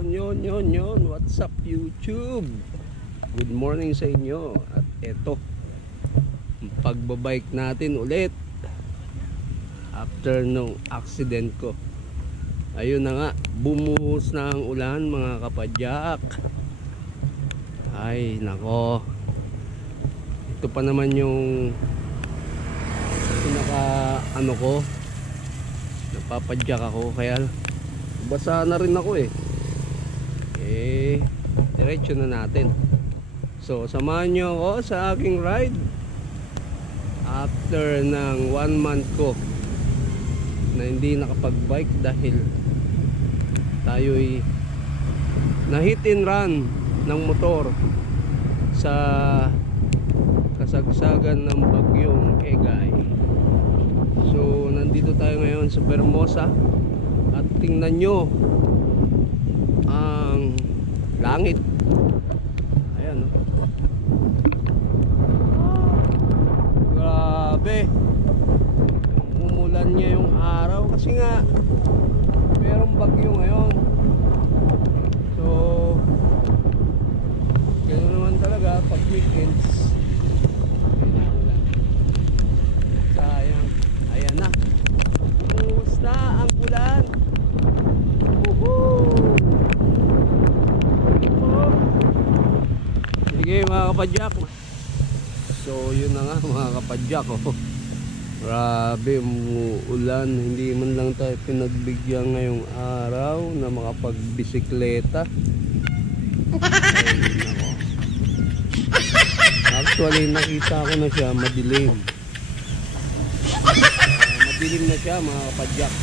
Yun. What's up YouTube? Good morning sa inyo. At eto, pagbabike natin ulit after nung accident ko. Ayun na nga, bumuhos na ang ulan mga kapadyak. Ay nako, ito pa naman yung pinaka ano ko, napapadyak ako, kaya basa na rin ako diretso na natin. So samahan nyo ako sa aking ride after ng 1 month ko na hindi nakapagbike dahil tayo'y na hit and run ng motor sa kasagsagan ng bagyong Egay. So nandito tayo ngayon sa Vermosa at tingnan nyo ang langit. Ayan, oh. Grabe, umulan niya yung araw kasi nga merong bagyo ngayon. So gano'n naman talaga pag weekends, may naulan. Sayang. Ayan na, bumuhos na ang ulan. Woohoo! Sige mga kapadyak. So yun na nga mga kapadyak, oh. Grabe, umuulan. Hindi man lang tayo pinagbigyan ngayong araw na makapagbisikleta. Actually nakita ko na siya madilim. Madilim na siya mga kapadyak.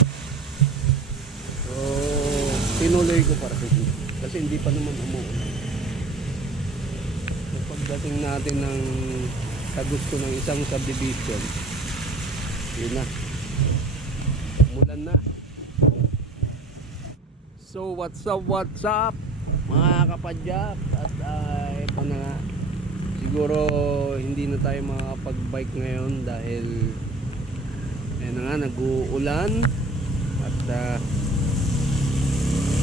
So tinuloy ko para kasi hindi pa naman umuulan. Pagdating natin ng gusto ng isang subdivision, yun na, umulan na. So what's up mga kapadyak. At ito na nga, siguro hindi na tayo makapag-bike ngayon dahil ayun na nga, nag-uulan at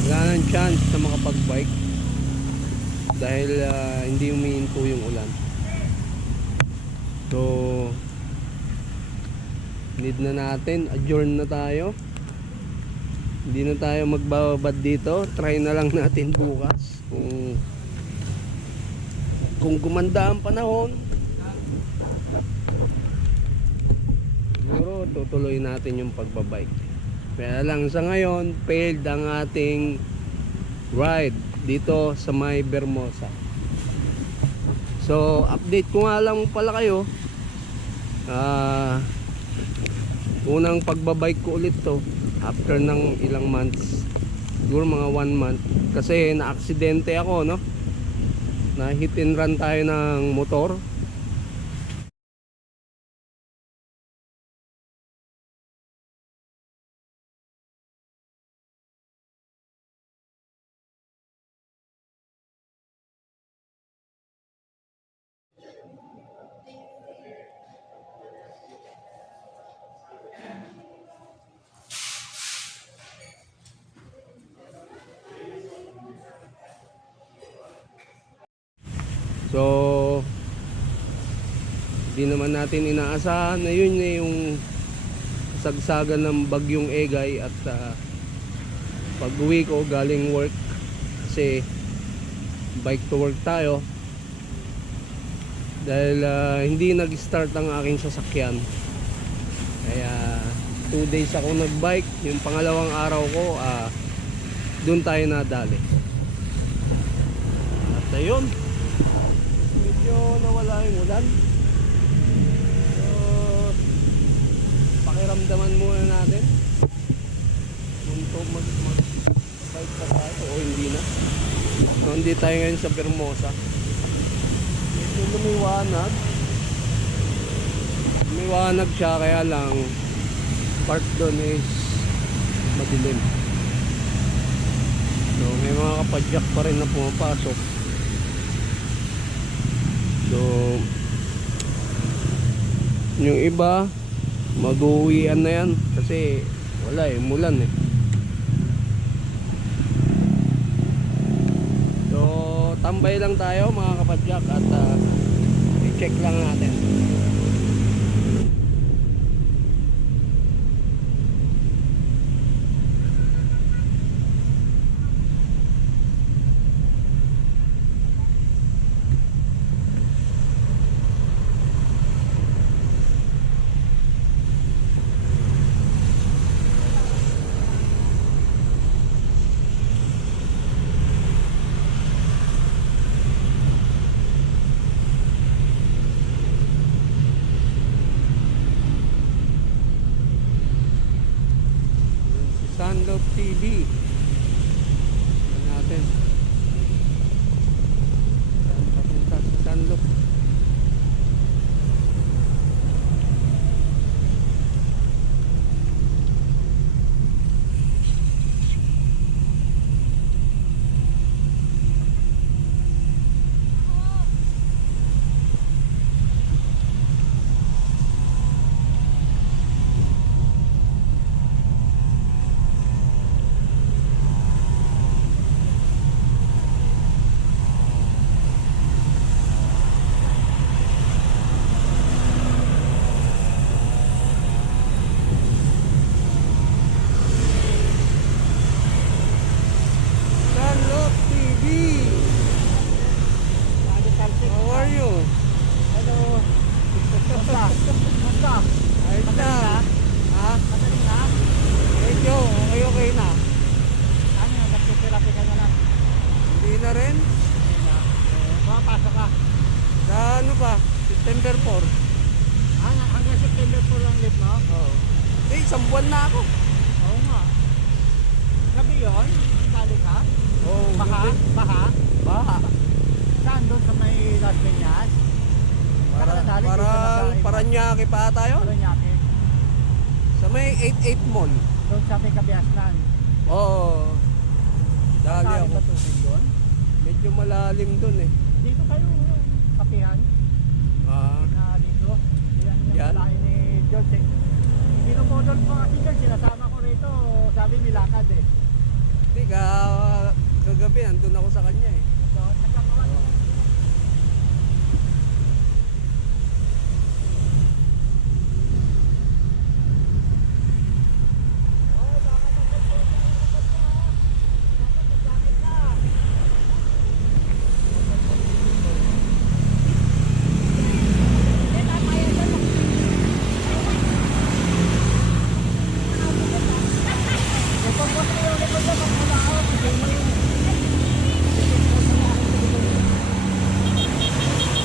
wala nang chance na makapag-bike dahil hindi umiinto yung ulan. So need na natin, adjourn na tayo. Hindi na tayo magbabad dito. Try na lang natin bukas kung gumanda ang panahon. Siguro tutuloy natin yung pagbabike. Kaya lang sa ngayon, failed ang ating ride dito sa may Vermosa. So update ko nga lang pala kayo, unang pagbabike ko ulit to after ng ilang months, siguro mga 1 month, kasi na-aksidente ako, no? Na hit and run tayo ng motor. So di naman natin inaasahan na yun na yung kasagsagan ng bagyong Egay. At pag uwi ko galing work, kasi bike to work tayo, dahil hindi nag-start ang aking sasakyan, kaya 2 days ako nagbike. Yung pangalawang araw ko, dun tayo nadali. At ayun, medyo nawala yung ulan. So pakiramdaman muna natin kung mag-bike pa tayo o hindi na. So hindi tayo ngayon sa Vermosa. Medyo lumiwanag siya, kaya lang part doon is madilim. So may mga kapadyak pa rin na pumapasok. So yung iba mag-uwian na yan kasi wala mulan Tambay lang tayo mga kapadyak at i-check lang natin. Sunlove TV. Tignan natin. Saan papunta sa Sunlove? Sunlove TV. How are you? Hello. Basta. Ayos na. Ha? Madaling na. Medyo okay na. Ano yung nagtitirapi ka na lang? Hindi na rin. Papasok ka. Sa ano pa? September 4. Hanggang September 4 lang live mo? Oo. Isang buwan na ako. Oo nga. Gabi yun? Sali ka? Oo. Baha? Baha? Baha. Saan doon sa may Las Piñas? Paranaque pa tayo. Paranaque. Sa may 88 Mall. Doon sa may Kabiasnan. Oo. Dali Saan ako. ba tubig doon? Medyo malalim dun eh. Dito tayo. Kapihan. Ah. Na dito. Yan yung Yan? bahay ni George eh. Pinumodol ko kasi George. Sinasama ko rito. Sabi nilakad eh. Hindi kagabi andun ako sa kanya eh. Doon. Nagkakawa.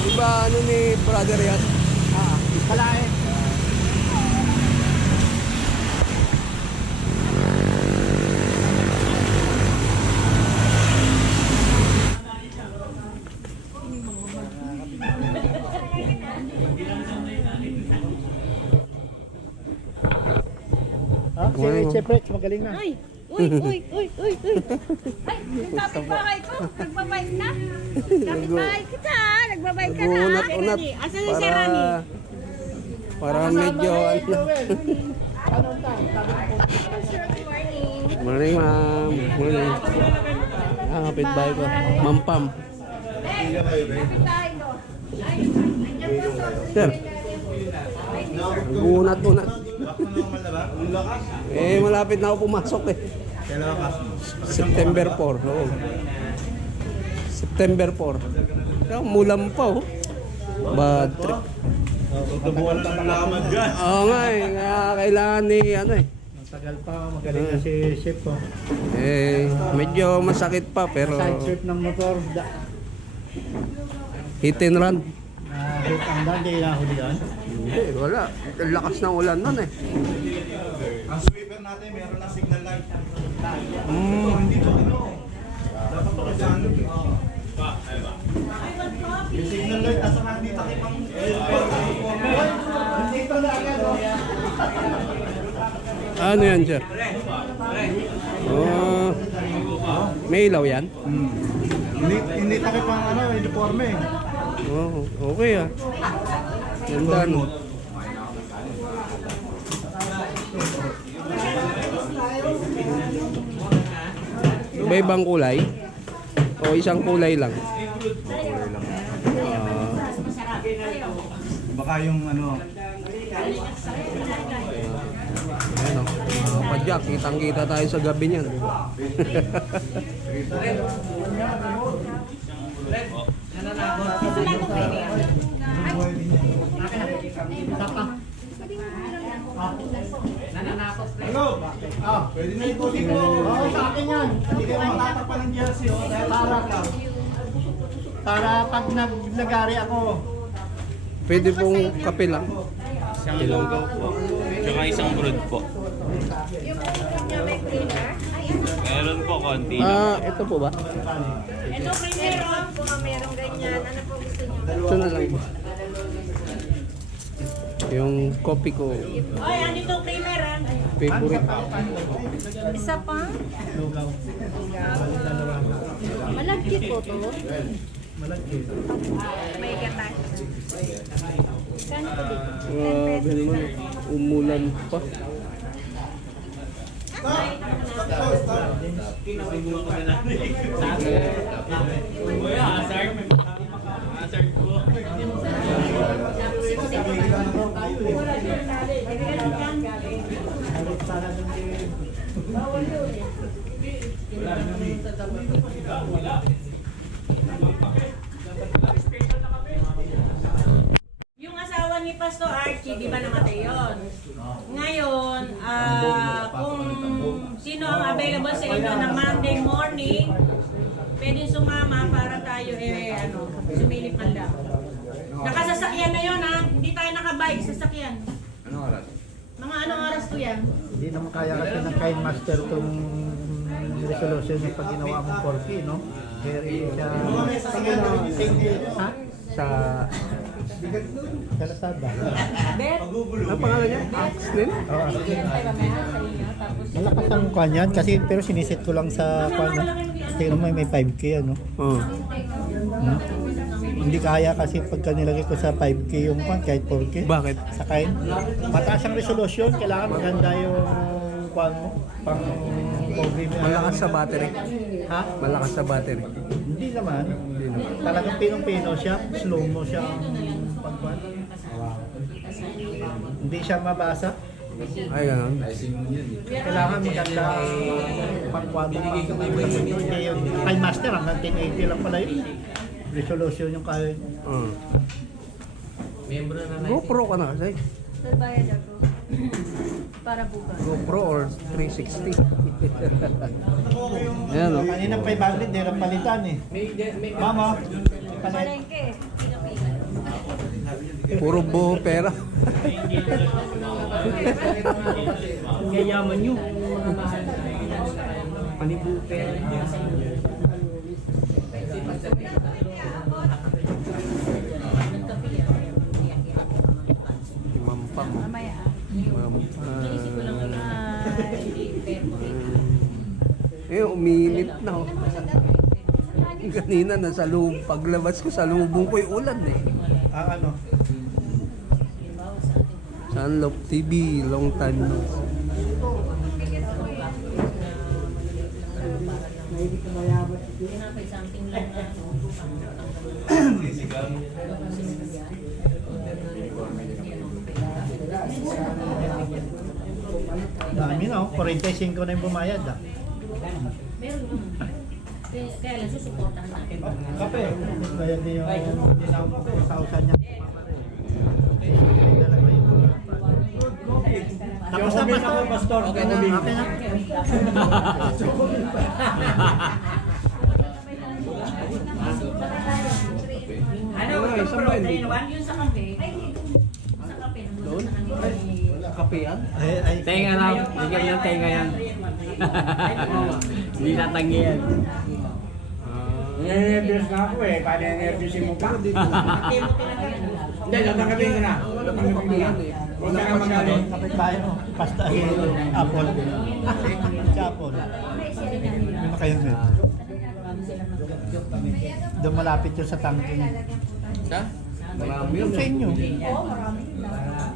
Diba ano ni brother yan? Kalae. Morning. Si Fred, magaling na. Uy! Uy! Uy! Uy! Uy! Uy! Ay! Yung kapitbahay ko! Nagbabike na! Kapitbahay kita! Nagbabike ka na! Unat-unat. Asan na si Rani? Para medyo Anong time? Sabi ko, Good morning! Morning ma'am. Morning. Kapitbahay ko. Ma'am Pam. Kapitbahay ko! Ay! Nandiyan po sa... Sir. Unat-unat. Malapit na ako pumasok eh. September 4. Oo. September 4. Kaya mulam pa oh. Bad trip. Tubuan lang naman dyan. Oo nga eh. Kaya kailangan ni ano eh. tagal pa, magaling na si Chef ko. Medyo masakit pa pero Side trip ng motor, hit and run. hit ang dandi na huli yan. Hindi, wala. Ang lakas ng ulan nun eh. Ang sweeper natin, meron na signal light. Hindi to ano. Dapat to kasi ano. Yung signal light, nasa nga hindi takip ang... Dito na agad o. Ano yan, sir? May ilaw yan? Hindi takip ang ano, uniforme. Oh, okay ah. Ganda no. Iba-ibang kulay? O isang kulay lang? Baka yung ano, Ayan o, mga kapadyak, kitang-kita tayo sa gabi niyan. hello! Pwede na ikutin mo. Oo, sa akin yan. Hindi ka matatapan ng jersey, oh. Dahil sarap lang. Para pag naglagari ako, Pwede pong kape lang. Isang lugaw po. Tsaka isang brood po. Meron po konti lang. Ito po ba? Ito kay meron. Kung meron ganyan, ano po gusto niyo? Ito na lang. Yung coffee ko, Ay, ano ito kay meron? favorite. Isa pa? Malagkit po to. May gatas. Kano po dito? Grabe naman, umulan pa. Kuya, asar. Asar po. Yung asawa ni Pastor Archie, di ba namatay yun? Ngayon, kung sino ang available sa inyo na Monday morning, pwede sumama para tayo sumilip man lang. Nakasasakyan na yun ha, hindi tayo nakabike, sasakyan. Anong oras? Mga anong oras ko yan? hindi naman kaya kasi ng kind master itong resolution yung pag ginawa mong 4K, no? Kaya rin siya... Ha? Sa, Sa Lazada. Bet? ano pangalan niya? Axel? Oo. Tapos, Malakas ang kwan yan kasi pero sinisit ko lang sa kwan. Tingnan mo may 5K ano. Oo. Hindi kaya kasi pagka nilagay ko sa 5K yung kwan kahit 4K. Bakit? Sa kind. Mataas ang resolution, kailangan maganda yung kwan mo. Pang problem. Malakas sa battery. Ha? Malakas sa battery. Hindi naman. Talagang pinong-pino siya, slow mo siya ang pagkwan. Hindi siya mabasa. Ay, ganun. Kailangan maganda ang pagkwan mo. Hindi yun. Kay master hanggang 1080 lang pala yun. Resolution yung kaya. Oo. GoPro ka na kasi. nagbayad ako. Para bukas. GoPro or 360. Ayan o. Kanina 500, di lang palitan eh. Mama, palit. Palengke. Puro buho pera. Yayaman nyo. Panibupe. Mampang. Mamaya Uminit na oh. Kanina nasa loob, paglabas ko sa lubong ko yung ulan eh. Ano? Sunlock TV, long time no. Dami na oh, 45 na yung bumayad ah. meron naman. Kaya lang susuportahan natin. Kape. Kaya din yung dinamok ko sa usan niya. Tapos na pastor. Okay na. Okay na. Ano? Isang ba hindi? Yun sa kape. Ay, dito. Sa kape. Doon? Kapean? Ay, Tenga lang. Bigyan ng tenga yan. Hindi natangi yan. Nervous na ako eh, paano nervousin mo pa? Hindi, tatanggalin ka na. Tatanggalin ka na. Huwag ka na magaling. kapit tayo mo. Pasta apple. Sa apple. Ano na kayo med? Doon malapit yun sa tangke niya. Marami Yung sa inyo.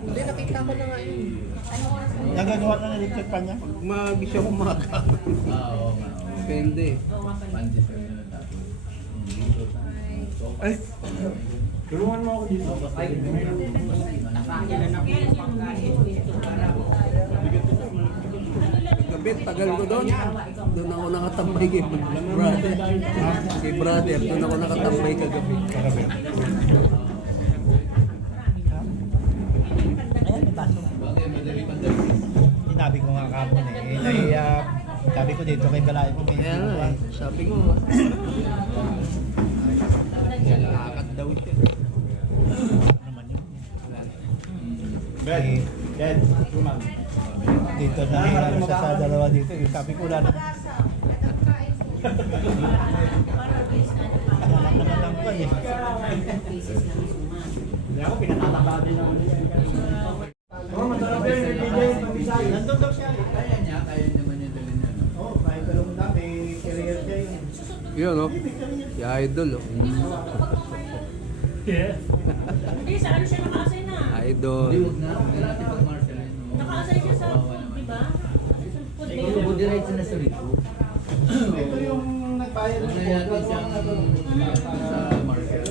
Hindi, nakita ko na nga yun. Nagagawa na ng electric pan niya. Magisya umaga. Depende. Ay, tulungan mo ako dito. Gabi, tagal ko doon. Doon ako nakatambay kay brother. Kay brother, doon ako nakatambay kagabi. Sinabi ko nga kapon sabi ko dito kay Balay mo may Kaya nga eh, sabi ko. Lakad daw ito. naman yun. Dad, dito na siya sa dalawa dito. Sabi ko wala na. Alam naman lang pa eh. Hindi ako pinatataba din naman. Nandun daw siya. Kaya naman yung dalhin niya. Oo, kahit alam mo na, may career siya yun. Yun oh. Si Idol oh. Hindi, sa ano siya naka-assign na? Idol. Naka-assign siya sa, di ba? Diretso na sa Rico. Ito yung nagbayad ng Nangyari siyang sa Marshall.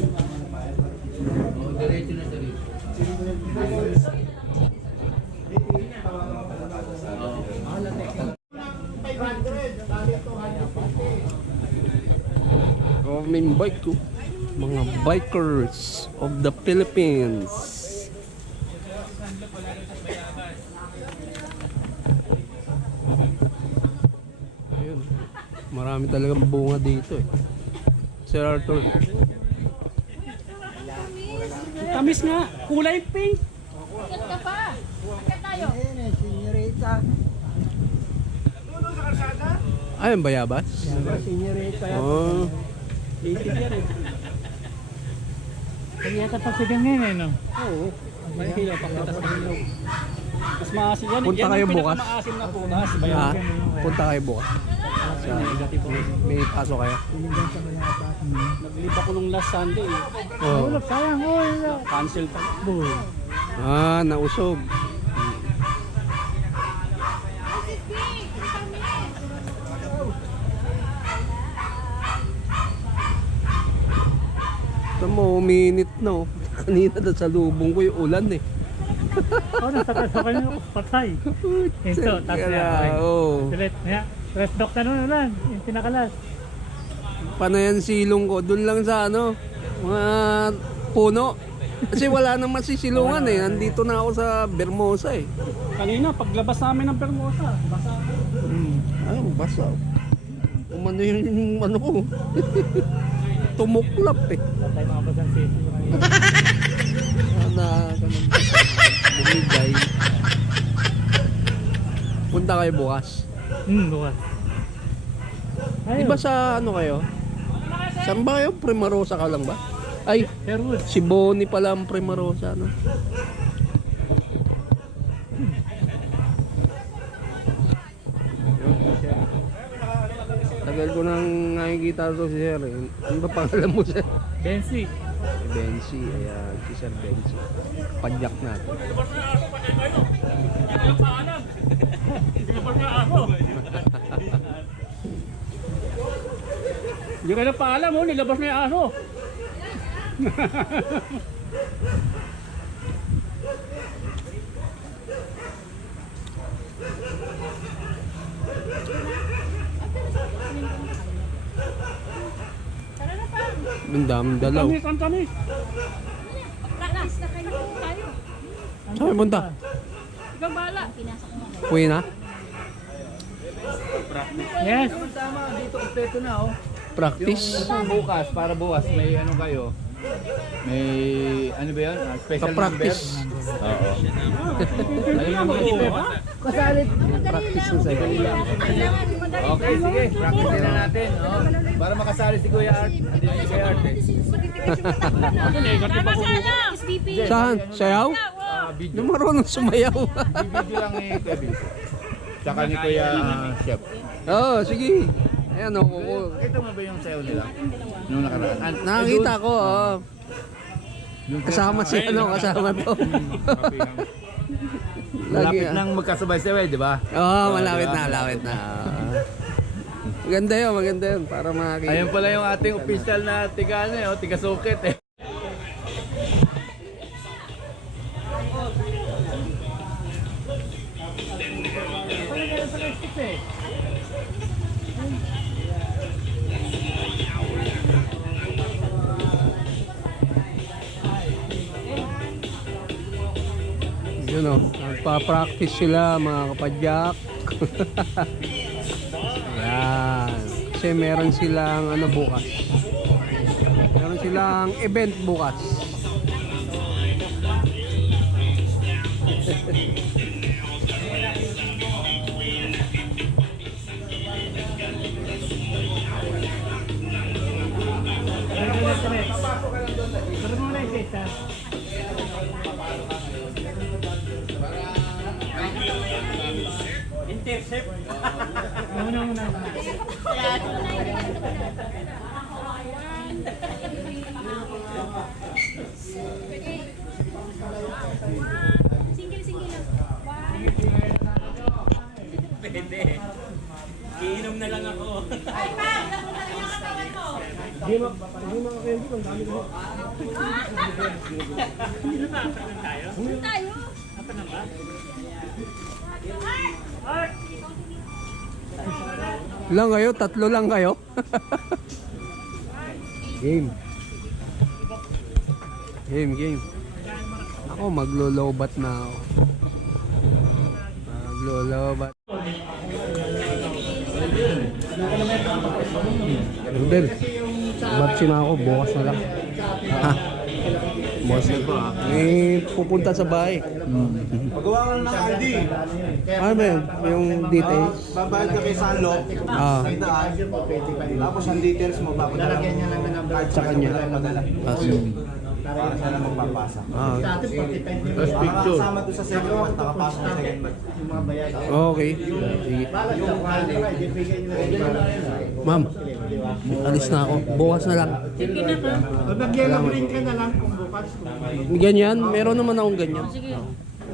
Diretso na sa Rico. Government bike ko. Mga bikers of the Philippines. Ayun. Marami talagang bunga dito eh. Sir Arthur. Tamis nga, kulay pink. Ay, ang bayabas? Senyorita yan. Oh. Itig yan eh. Kaya tapos sa ganyan eh, no? Oo. May hila pa kita sa ilog. Mas maasim yan. Punta Yan kayo ang bukas? pinakamaasim na punas. Ha? Bayan. Punta kayo bukas. May pasok kayo? Naglib ako nung last Sunday. Oh. Sayang, cancel pa. Ah, nausog. Ito mo, uminit na oh. Kanina na sa lubong ko yung ulan eh. Sa kanya patay. Ito, tapos Kaya, oh. Sulit, rest dock na nun ulan, yung pinakalas. Panayan silong ko, dun lang sa ano, mga puno. Kasi wala nang masisilungan eh. Nandito na ako sa Bermosa eh. Kanina, paglabas namin ng Permosa, basa. Ayun, basa. Umano yung ano ko. Tumuklap eh. Patay mga basang city. Na, ganun. Bumigay. Punta kayo bukas. Bukas. Di ba sa ano kayo? Saan ba kayo? Primarosa ka lang ba? Ay, Sherwood. si Bonnie pala ang Primarosa, no? Tagal ko nang nakikita to si Sir. Ano ba pangalan mo, Sir? Bensi. Si Bensi, ayan, si Sir Bensi. Padyak natin. Hindi ka na paalam, oh, nilabas na yung aso. Ang daming dalaw. Tamis, ang tamis. Saan punta? Ikaw bahala. Uwi na? Yes. Tama, dito kompleto na oh. Practice? Bukas, para bukas, may ano kayo? May ano ba yan? Special Pa-practice. number? Oo. Ayun yung mga kasali. Practice na sa'yo. Okay, sige. Practice na natin. Oh. Para makasali si Kuya Art. Hindi si Kuya Art eh. Saan? Sayaw? Video. Yung marunong sumayaw. Video lang ni Kuya Vince. Tsaka ni Kuya Chef. Oo, sige. Ayan o, kuko. Kita mo ba yung sayaw nila? Nung nakaraan. Nakakita ko, oo. Kasama si ano, kasama to. Lagi Malapit nang magkasabay-sabay, di ba? Oo, malapit na, malapit na. Maganda yun para makakita. Ayun pala yung ating official na tiga ano eh, tiga sukit eh. Yun o, nagpa-practice sila mga kapadyak. Ayan. Kasi meron silang ano bukas. Meron silang event bukas. Pero muna yung isa. Muna. Pwede. Iinom na lang ako. Ay, pa! Napunta rin yung katawan mo. Ilang kayo? Tatlo lang kayo? Game. Game. Ako maglolobat na ako. Maglolobat. Rudel, batsi na ako. Bukas na lang. Ha? Bukas na po. May pupunta sa bahay. Magawa ka na ng ID. Ano ba yun? Yung details? Babayad ka kay Sanlo. Ah. Sa itaan. Tapos ang details mo, papadala mo. Kahit sa kanya. Ah, so, Para siya lang magpapasa. Dati 45 Tapos Para picture. kasama doon sa second one, nakapasok sa second one. yung mga bayan. okay. Sige. Balag sa kuhan ka, ibigay nyo na rin. Ma'am, alis na ako. Bukas na lang. Sige na ka. Mag-yellow green ka na lang kung bukas. Ganyan, meron naman akong ganyan. Sige.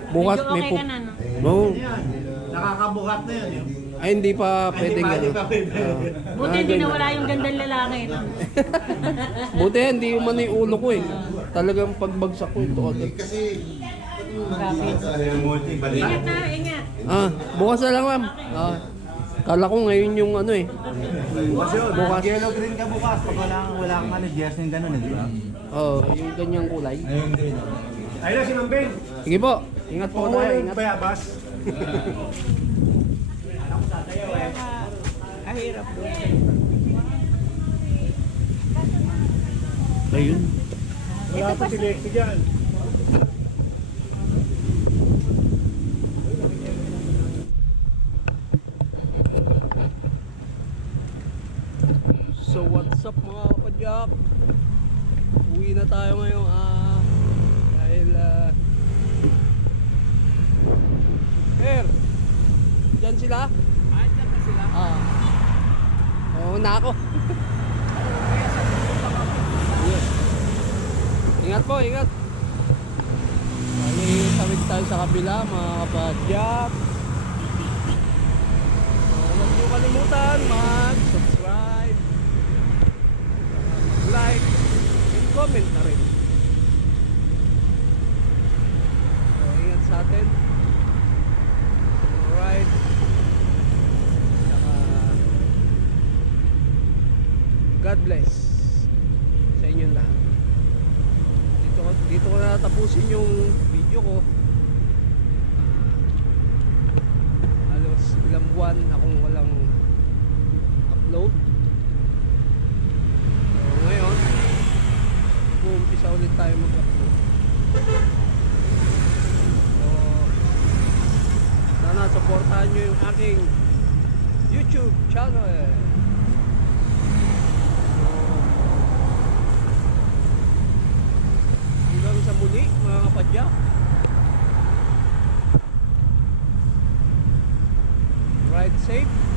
Bukas Medyo may okay ka na, no? No. Yan. Nakakabuhat na yan. Ay, hindi pa pwedeng gano'n. Buti hindi nawala yung gandang lalaki. No? Buti hindi umano yung ulo ko eh. Talagang pagbagsak ko ito agad. Ingat na, ingat. Bukas na lang ma'am. Kala ko ngayon yung ano eh. Bukas. Yellow green ka bukas. Pag wala kang ano, jersey ng ganun, di ba? Yung ganyang kulay. Ayun din. Ayun na si Ma'am Ben. Sige po, ingat po tayo. Ingat. Bayabas. Ayun. Wala pa si Lexi dyan. So what's up mga kapadyak? Uwi na tayo ngayon dahil dyan sila? Dyan na sila? Oo na ako. Yes. Ingat po, ingat. Bali, tawid tayo sa kabila mga kapadyak. Huwag niyo kalimutan mag-subscribe, like, and comment na rin. So, ingat sa atin. Alright. Saka, God bless sa inyong lahat. Dito ko na tapusin yung video ko. Halos ilang buwan akong walang upload. So ngayon, uumpisa ulit tayo mag-upload. So, sana supportahan nyo yung aking YouTube channel. Hanggang sa muli mga kapadyak. Ride safe.